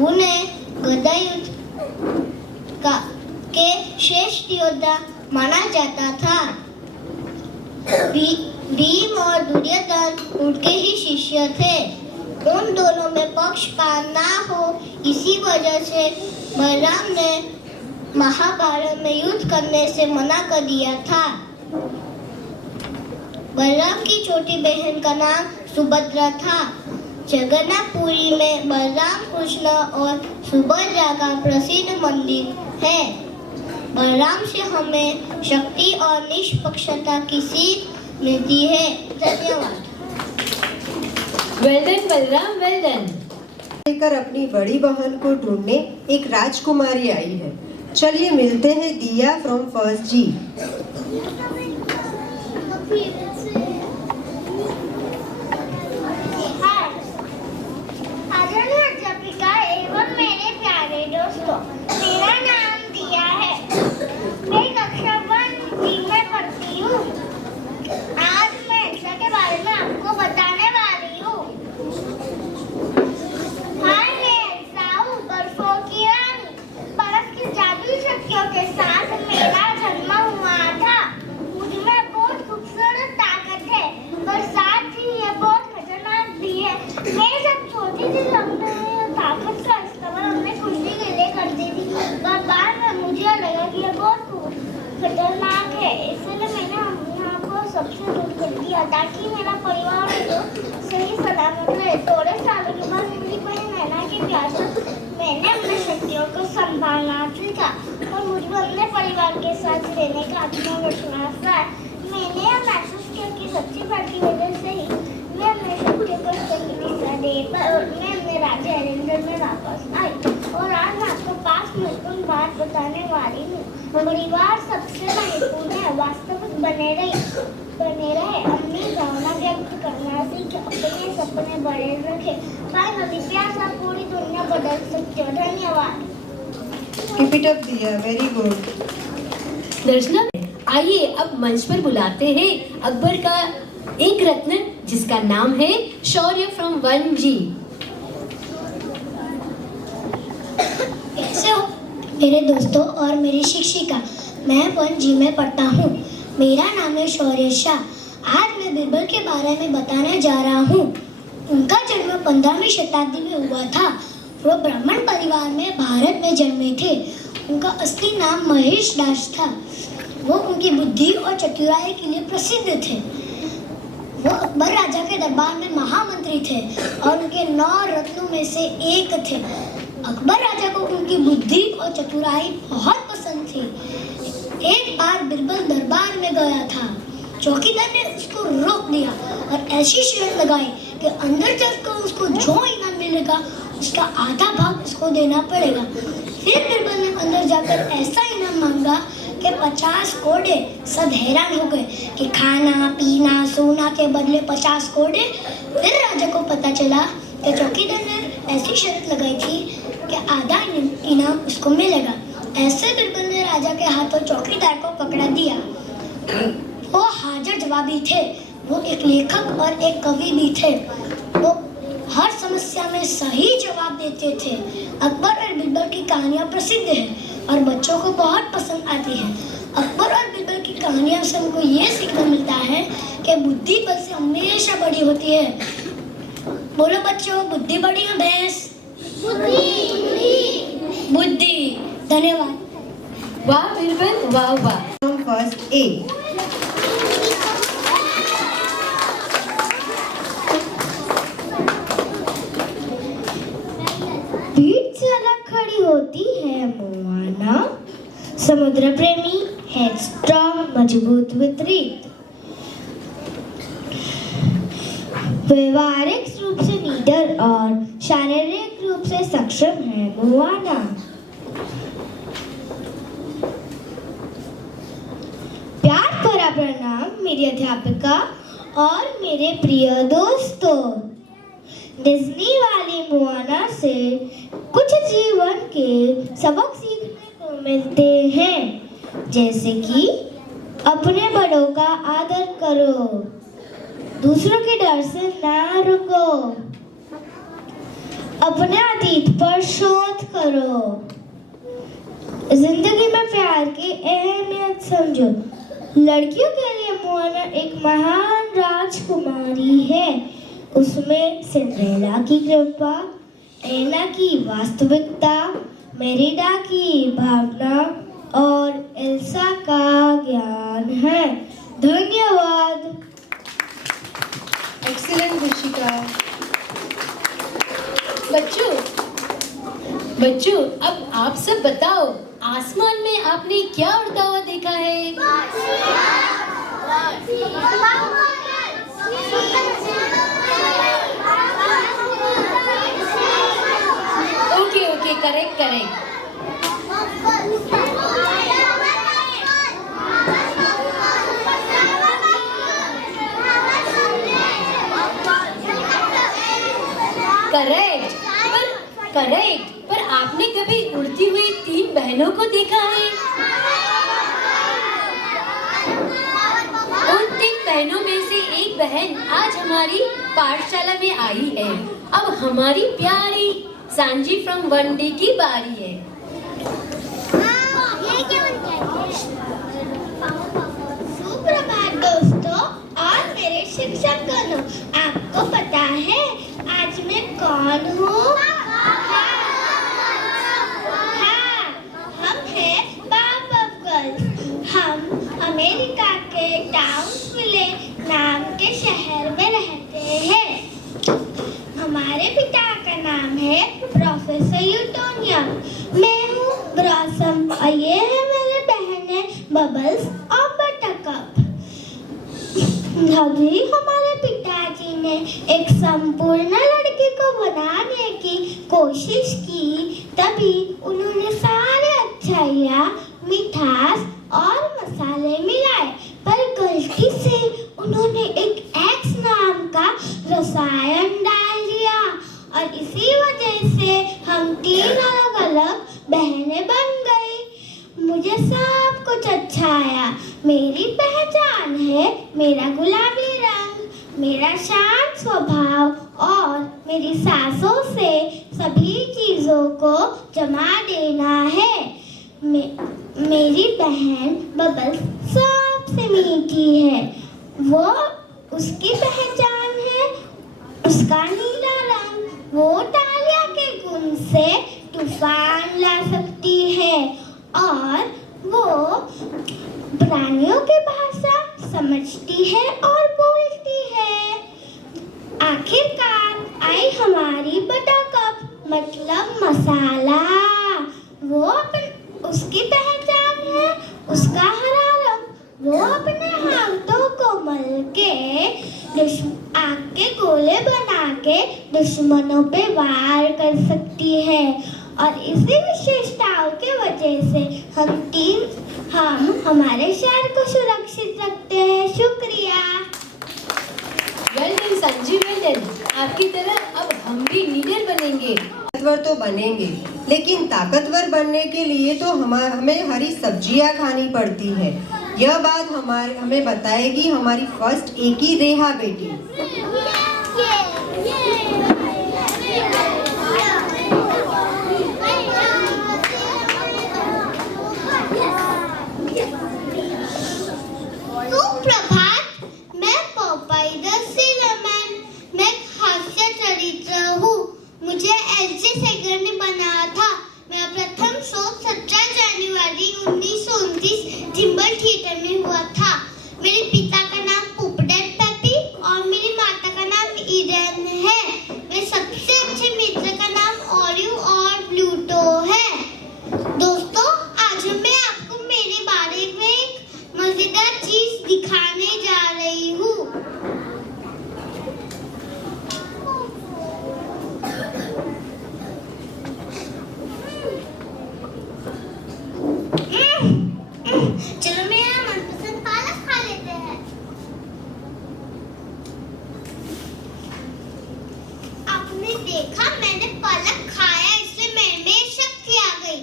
उन्हें गदा युद्ध के श्रेष्ठ योद्धा माना जाता था। भीम और दुर्योधन उनके ही शिष्य थे। उन दोनों में पक्षपात ना हो, इसी वजह से बलराम ने महाभारत में युद्ध करने से मना कर दिया था। बलराम की छोटी बहन का नाम सुभद्रा था। जगन्नाथपुरी में बलराम कृष्ण और सुभद्रा का प्रसिद्ध मंदिर है। बलराम से हमें शक्ति और निष्पक्षता की सीख मिलती है। धन्यवाद। Well done Balram, well done. लेकर अपनी बड़ी बहन को ढूंढने एक राजकुमारी आई है। चलिए मिलते हैं दिया फ्रॉम फर्स्ट जी। आदरणीय अध्यापिका एवं मेरे प्यारे दोस्तों, मेरा नाम दिया है। मैं कक्षा 1D में पढ़ती हूँ। आज मैं ऐसा के बारे में आपको बताने वाली हूँ। सबसे दूर कर दिया ताकि मेरा परिवार जो सही सलामत रहे। थोड़े सालों के बाद मेरी बहन नैना के प्यार से मैंने अपने शक्तियों को संभालना सीखा और मुझे अपने परिवार के साथ रहने का आत्मविश्वास है। मैंने यह महसूस किया कि सच्ची बात की वजह से ही मैं अपने शक्तियों को सही दिशा दे पाई और मैं अपने राज्य अरेंजर में वापस आई। और आज मैं आपको 5 महत्वपूर्ण बात बताने वाली हूँ। परिवार सबसे महत्वपूर्ण है, वास्तविक बने रहे, अपनी भावना व्यक्त करना सीखे, अपने सपने बड़े रखे। फाइनली प्यार से पूरी दुनिया बदल सकते हो। धन्यवाद। कीप इट अप दिया, वेरी गुड। दर्शना, आइए अब मंच पर बुलाते हैं अकबर का एक रत्न जिसका नाम है शौर्य फ्रॉम 1G। कैसे हो मेरे दोस्तों और मेरी शिक्षिका? मैं 1G में पढ़ता हूँ। मेरा नाम है शौर्य शाह। आज मैं बीरबल के बारे में बताने जा रहा हूँ। उनका जन्म 15वीं शताब्दी में हुआ था। वो ब्राह्मण परिवार में भारत में जन्मे थे। उनका असली नाम महेश दास था। वो उनकी बुद्धि और चतुराई के लिए प्रसिद्ध थे। वो अकबर राजा के दरबार में महामंत्री थे और उनके 9 रत्नों में से एक थे। अकबर राजा को उनकी बुद्धि और चतुराई बहुत पसंद थी। एक बार बीरबल दरबार में गया था। चौकीदार ने उसको रोक दिया और ऐसी शर्त लगाई कि अंदर जाकर उसको जो इनाम मिलेगा उसका आधा भाग उसको देना पड़ेगा। फिर बीरबल ने अंदर जाकर ऐसा इनाम मांगा कि 50 कोड़े। सब हैरान हो गए कि खाना पीना सोना के बदले 50 कोड़े। फिर राजा को पता चला कि चौकीदार ने ऐसी शर्त लगाई थी कि आधा इनाम उसको मिलेगा। ऐसे बीरबल ने राजा के हाथों चौकीदार को पकड़ा दिया। वो हाजिर जवाबी थे। वो एक लेखक और एक कवि भी थे। वो हर समस्या में सही जवाब देते थे। अकबर और बीरबल की कहानियाँ प्रसिद्ध हैं और बच्चों को बहुत पसंद आती हैं। अकबर और बीरबल की कहानियों से हमको ये सीखना मिलता है कि बुद्धि बल से हमेशा बड़ी होती है। बोलो बच्चों, बुद्धि बड़ी है भैंस? बुद्धि। धन्यवाद। वाह बीरबल, वाह वाह। First A. भीड़ से अलग खड़ी होती है मोआना, समुद्र प्रेमी, हेडस्ट्रॉन्ग, मजबूत वितरित, व्यवहारिक रूप से नीडर और शारीरिक रूप से सक्षम है मोआना। प्यार भरा प्रणाम मेरी अध्यापिका और मेरे प्रिय दोस्तों। डिज्नी वाली मोआना से कुछ जीवन के सबक सीखने को मिलते हैं, जैसे कि अपने बड़ों का आदर करो, दूसरों के डर से ना रुको, अपने अतीत पर शोध करो, जिंदगी में प्यार की अहमियत समझो। लड़कियों के लिए मोआना एक महान राजकुमारी है। उसमें सिंड्रेला की कृपा, एना की वास्तविकता, मेरिडा की भावना और एल्सा का ज्ञान है। धन्यवाद। एक्सीलेंट ऋषिका। बच्चों, अब आप सब बताओ, आसमान में आपने क्या उड़ता हुआ देखा है? Okay, correct. करेक्ट, पर आपने कभी उड़ती हुई 3 बहनों को देखा है? उन 3 बहनों में से एक बहन आज हमारी पाठशाला में आई है। अब हमारी प्यारी सांजी फ्रॉम 1D की बारी है। सुप्रभात दोस्तों और मेरे शिक्षक गणों, आपको पता है आज मैं कौन हूँ? हाँ, हम हैं पावरपुफ गर्ल्स। हम अमेरिका के टाउन्सविले नाम के शहर में रहते हैं। हमारे पिता का नाम है प्रोफेसर यूटोनियम। मैं हूँ ब्लॉसम और ये है मेरे बहनें बबल्स और बटरकप। तभी हमारे पिताजी ने एक संपूर्ण लड़की को बनाने की कोशिश की। तभी उन्होंने सारे अच्छाइयाँ, मिठास और मसाले मिलाए, पर गलती से उन्होंने एक एक्स नाम का रसायन डाल दिया और इसी वजह से हम 3 अलग-अलग बहनें बन गई। मुझे सब कुछ अच्छा आया। मेरी पहचान है मेरा गुलाबी रंग, मेरा शांत स्वभाव और मेरी सांसों से सभी चीजों को जमा देना है। मेरी बहन बबल सबसे मीठी है। वो उसकी पहचान है उसका नीला रंग। वो तालिया के गुण से तूफान ला सकती है और वो प्राणियों की भाषा समझती है और बोलती है। आखिरकार आई हमारी बटरकप, मतलब मसाला। उसकी पहचान है उसका हरा रंग। वो अपने हाथों को मल के आग के गोले बना के दुश्मनों पे वार कर सकती है और इसी विशेषताओं की वजह से हम हमारे शहर को सुरक्षित रखते हैं। शुक्रिया। Well done Sanjeev, well done. आपकी तरह अब हम भी लीडर बनेंगे। ताकतवर तो बनेंगे, लेकिन ताकतवर बनने के लिए तो हमें हरी सब्जियां खानी पड़ती है। यह बात हमें बताएगी हमारी फर्स्ट ए की रेहा बेटी। सुप्रभात, मैं पोपाई द सीलरमैन। मैं एक हास्य चरित्र हूँ। मुझे एलसी सेगर ने बनाया था। मेरा प्रथम शो 17 जनवरी 1929 जिम्बल थिएटर में हुआ था। मेरे पिता का नाम पोपडेट पेपी और मेरी माता का नाम ईडन है। मेरे सबसे अच्छे मित्र का नाम ऑलिव और प्लूटो है। दोस्तों, आज मैं आपको मेरे बारे में एक मजेदार चीज दिखाने जा रही हूँ। चलो मेरा मनपसंद पालक खा लेते हैं। आपने देखा, मैंने पालक खाया, इससे मेरे में शक्ति आ गई।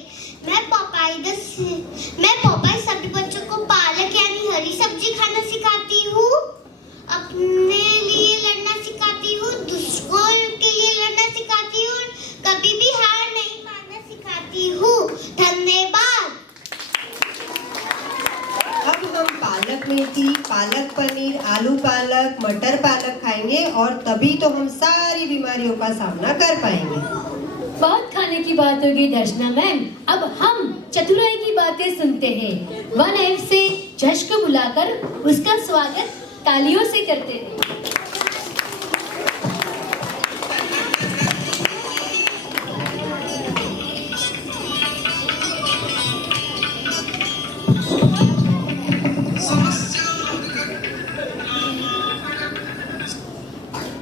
मैं पोपाई सभी बच्चों को पालक यानी हरी सब्जी खाना सिखाती हूँ। अपने लिए लड़ना सिखाती हूँ, दुश्मनों के लिए लड़ना सिखाती हूँ, कभी भी हार नहीं मानना सिखाती हूँ। धन्यवाद। अब हम पालक मेथी, पालक पनीर, आलू पालक, मटर पालक खाएंगे और तभी तो हम सारी बीमारियों का सामना कर पाएंगे। बहुत खाने की बात होगी दर्शना मैम। अब हम चतुराई की बातें सुनते हैं। 1F से जश को बुलाकर उसका स्वागत तालियों से करते हैं।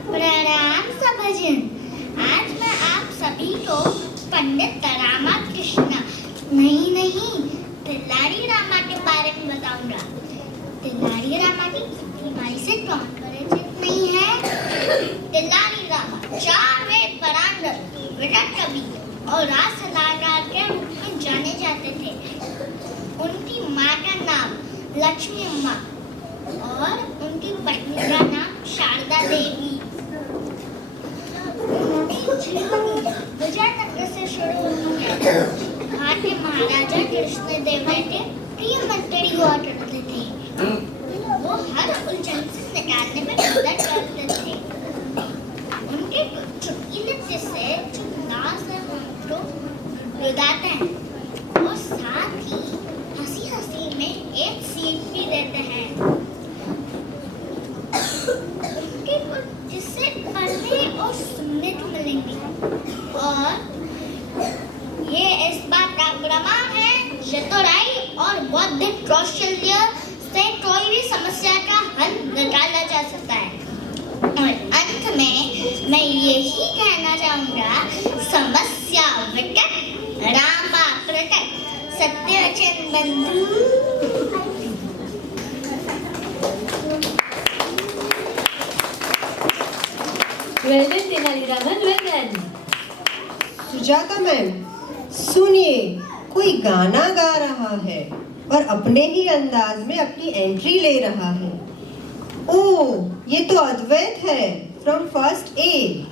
प्रणाम सभाजन। आज मैं आप सभी को पंडित रामाकृष्ण नहीं तिल्लारी रामा के बारे में बताऊंगा। तिल्लारी रामा की बीमारी से कौन परिचित नहीं है? तिल्लारी रामा 4 वेद परांगत, विराट कवि और राज सलाहकार के रूप में जाने जाते थे। उनकी माँ का नाम लक्ष्मी अम्मा और उनकी पत्नी का नाम शारदा देवी। विजयनगर से शुरू होकर वहाँ के महाराजा कृष्णदेव के प्रिय मंत्री हुआ करते थे। वो हर उलझन से निकालने में मदद करते थे। उनके चुटकी नृत्य से जो नाच है उनको रुलाते हैं और साथ ही हंसी हंसी में एक सीट भी देते हैं कि कुछ जिससे पढ़ने और सुनने को मिलेंगे। और ये इस बात का प्रमाण है चतुराई और बौद्धिक कौशल्य से कोई भी समस्या का हल निकाला जा सकता है। और अंत में मैं यही कहना चाहूँगा, समस्या विकट रामा प्रकट सत्यवचन बंधु। Well done, Tenali Raman, well done. Sujata ma'am, सुनिए, कोई गाना गा रहा है और अपने ही अंदाज में अपनी एंट्री ले रहा है। ओह, ये तो अद्वैत है फ्रॉम फर्स्ट ए।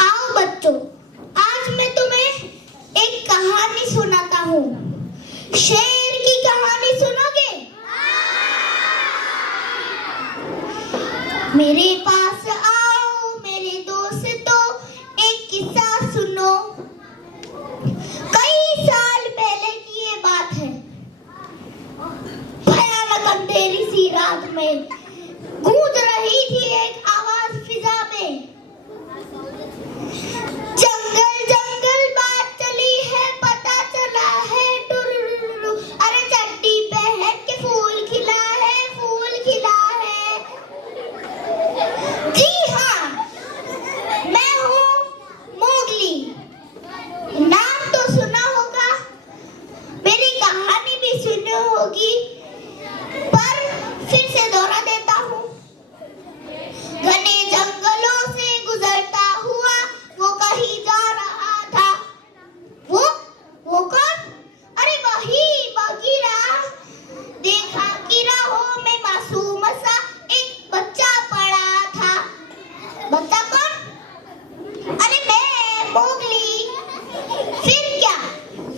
आओ बच्चों, आज मैं तुम्हें एक कहानी सुनाता हूँ। शेर की कहानी सुनोगे? मेरे पास आओ मेरे दोस्तों, एक किस्सा सुनो। कई साल पहले की ये बात है। भयानक अंधेरी सी रात में गूंज रही थी एक आवाज फिजा में। जंगल जंगल बात चली है, पता चला है टुरुरुरु। अरे चट्टी पे है कि फूल खिला है, फूल खिला है। जी हाँ, मैं हूँ मोगली। नाम तो सुना होगा, मेरी कहानी भी सुनी होगी, पर फिर से दोहरा देता हूँ। घने जंगलों से गुजरता हुआ वो कहीं जा रहा था। वो कौन? अरे वही बगीरा। देखा कि राहों में मासूम सा एक बच्चा पड़ा था। बच्चा कौन? अरे मैं, मोगली। फिर क्या?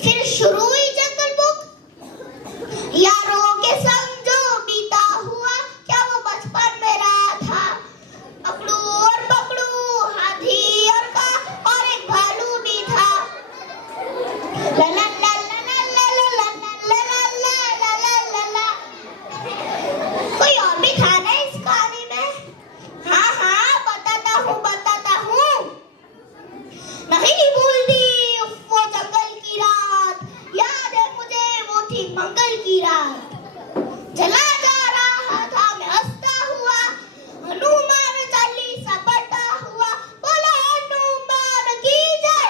फिर शुरू हुई जंगल बुक। यारों के संग जो बीता हुआ, क्या वो बचपन मेरा था? पकड़ू और पकड़ू, हाथी और का और एक भालू भी था। ला ला ला ला ला ला ला ला ला ला ला ला ला। कोई और भी था ना इस कहानी में? हाँ हाँ, बताता हूँ। नहीं भूलती वो जंगल की रात, याद है मुझे वो थी मंगल की रात। चला जा रहा था मैं हंसता हुआ, हनुमान चालीसा पढ़ता हुआ। बोलो हनुमान की जय,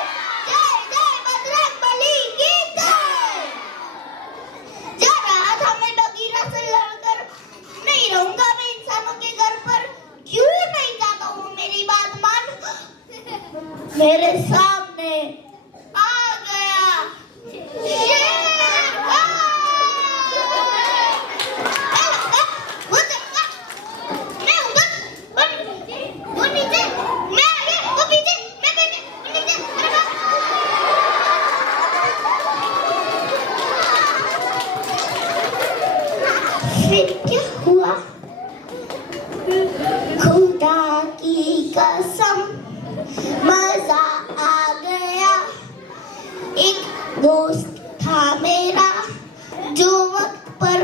जय जय बजरंगबली की जय। जा रहा था मैं बगीरा से लड़कर, नहीं रहूंगा मैं इंसानों के घर पर। क्यों नहीं जाता हूँ, मेरी बात मान। मेरे सामने आ गया शेर। फिर क्या हुआ? खुदा की कसम मजा आ गया। एक दोस्त था मेरा जो वक्त पर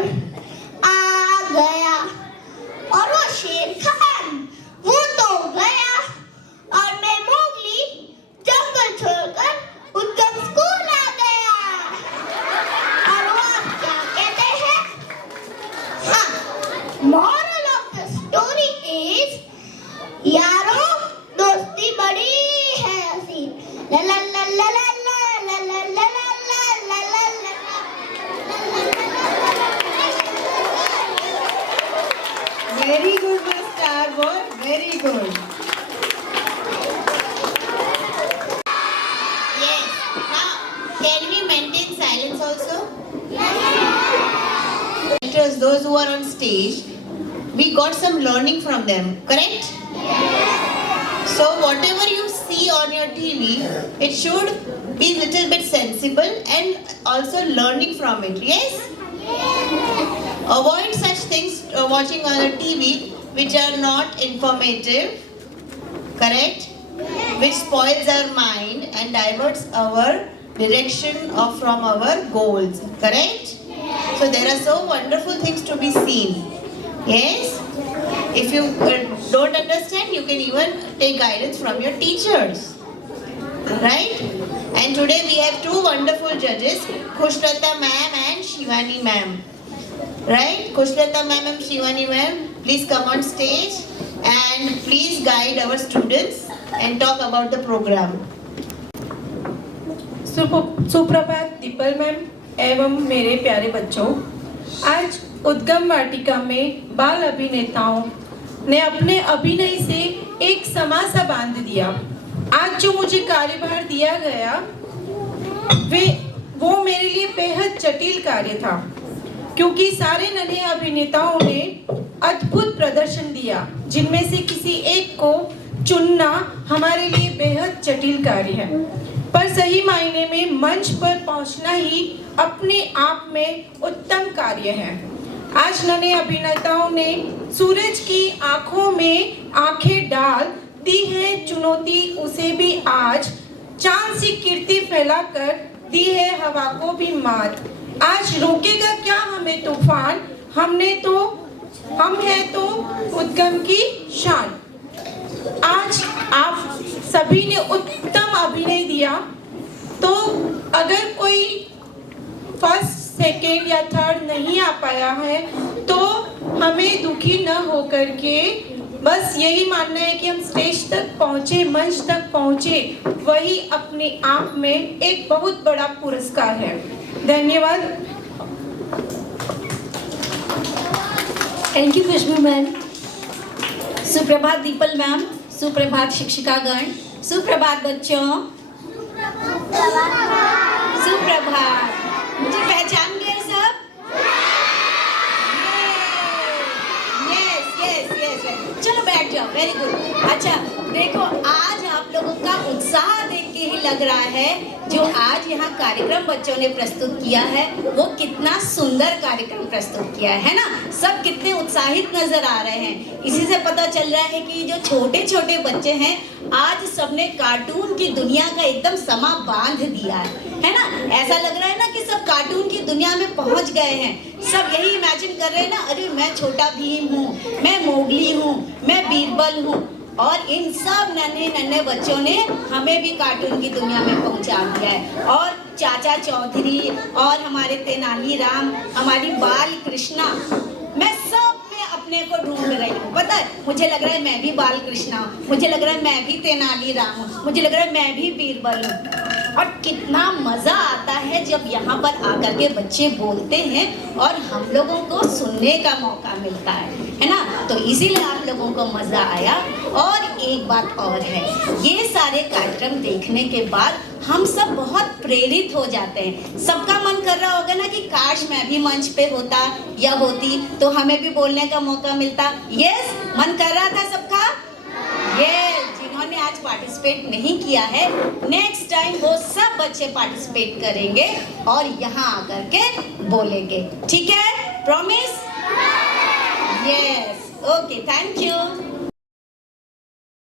आ गया, और वो शेर खान वो तो गया, और मैं मोगली जंगल छोड़कर उद्गम स्कूल आ गया। और वो आप क्या कहते हैं? हाँ, moral of the story is, यारो दोस्ती बड़ी है हसीन। ला ला ला ला ला ला ला ला ला ला ला ला। Very good master boy, very good. Yes. Now, can we maintain silence also? Actors, those who are on stage, we got some learning from them, correct? So whatever you see on your TV, it should be little bit sensible and also learning from it. Yes? Avoid such things watching on a TV which are not informative, correct? Which spoils our mind and diverts our direction from our goals, correct? So there are so wonderful things to be seen. Yes? If you don't understand, you can even take guidance from your teachers. Right? And today we have two wonderful judges, Khushlata ma'am and Shivani ma'am. Right? Khushlata ma'am and Shivani ma'am, please come on stage and please guide our students and talk about the program. सुप्रभात दीपल मैम एवं मेरे प्यारे बच्चों, आज उद्गम वाटिका में बाल अभिनेताओं ने अपने अभिनय से एक समा सा बांध दिया। आज जो मुझे कार्यभार दिया गया वो मेरे लिए बेहद जटिल कार्य था, क्योंकि सारे नन्हे अभिनेताओं ने अद्भुत प्रदर्शन दिया, जिनमें से किसी एक को चुनना हमारे लिए बेहद जटिल कार्य है। पर सही मायने में मंच पर पहुंचना ही अपने आप में उत्तम कार्य है। आज नन्हे अभिनेताओं ने सूरज की आंखों में आंखें डाल दी है चुनौती, उसे भी आज चांद सी कीर्ति फैलाकर दी है हवा को भी मात। आज रोकेगा क्या हमें तूफान, हम हैं तो उद्गम की शान। आज आप सभी ने उत्तम अभिनय दिया, तो अगर कोई फर्स्ट सेकेंड या थर्ड नहीं आ पाया है तो हमें दुखी न होकर के बस यही मानना है कि हम स्टेज तक पहुंचे, मंच तक पहुंचे, वही अपने आप में एक बहुत बड़ा पुरस्कार है। धन्यवाद। Thank you Khushboo ma'am. सुप्रभात दीपल मैम, सुप्रभात शिक्षिकागण, सुप्रभात बच्चों, सुप्रभात। मुझे पहचान गए सब? यस, चलो बैठ जाओ, वेरी गुड। अच्छा देखो, आज आप लोगों का उत्साह देख के ही लग रहा है जो आज यहाँ कार्यक्रम बच्चों ने प्रस्तुत किया है वो कितना सुंदर कार्यक्रम प्रस्तुत किया है ना। सब कितने उत्साहित नजर आ रहे हैं। इसी से पता चल रहा है कि जो छोटे छोटे बच्चे हैं आज सबने कार्टून की दुनिया का एकदम समा बांध दिया है ना। ऐसा लग रहा है ना कि सब कार्टून की दुनिया में पहुंच गए हैं। सब यही इमेजिन कर रहे हैं ना, अरे मैं छोटा भीम हूँ, मैं मोगली हूँ, मैं बीरबल हूँ। और इन सब नन्हे नन्हे बच्चों ने हमें भी कार्टून की दुनिया में पहुंचा दिया है। और चाचा चौधरी और हमारे तेनालीराम, हमारी बाल कृष्णा, मैं सब में अपने को ढूंढ रही हूँ। पता है, मुझे लग रहा है मैं भी बाल कृष्णा हूँ, मुझे लग रहा है मैं भी तेनालीराम हूँ, मुझे लग रहा है मैं भी बीरबल हूँ। और कितना मजा आता है जब यहाँ पर आकर के बच्चे बोलते हैं और हम लोगों को सुनने का मौका मिलता है ना। तो इसीलिए आप लोगों को मजा आया। और एक बात और है, ये सारे कार्यक्रम देखने के बाद हम सब बहुत प्रेरित हो जाते हैं। सबका मन कर रहा होगा ना कि काश मैं भी मंच पे होता या होती तो हमें भी बोलने का मौका मिलता। यस, मन कर रहा था सबका? यस। जिन्होंने आज पार्टिसिपेट नहीं किया है, नेक्स्ट टाइम वो सब बच्चे पार्टिसिपेट करेंगे और यहाँ आकर के बोलेंगे। ठीक है? Promise? Yes. Okay, thank you.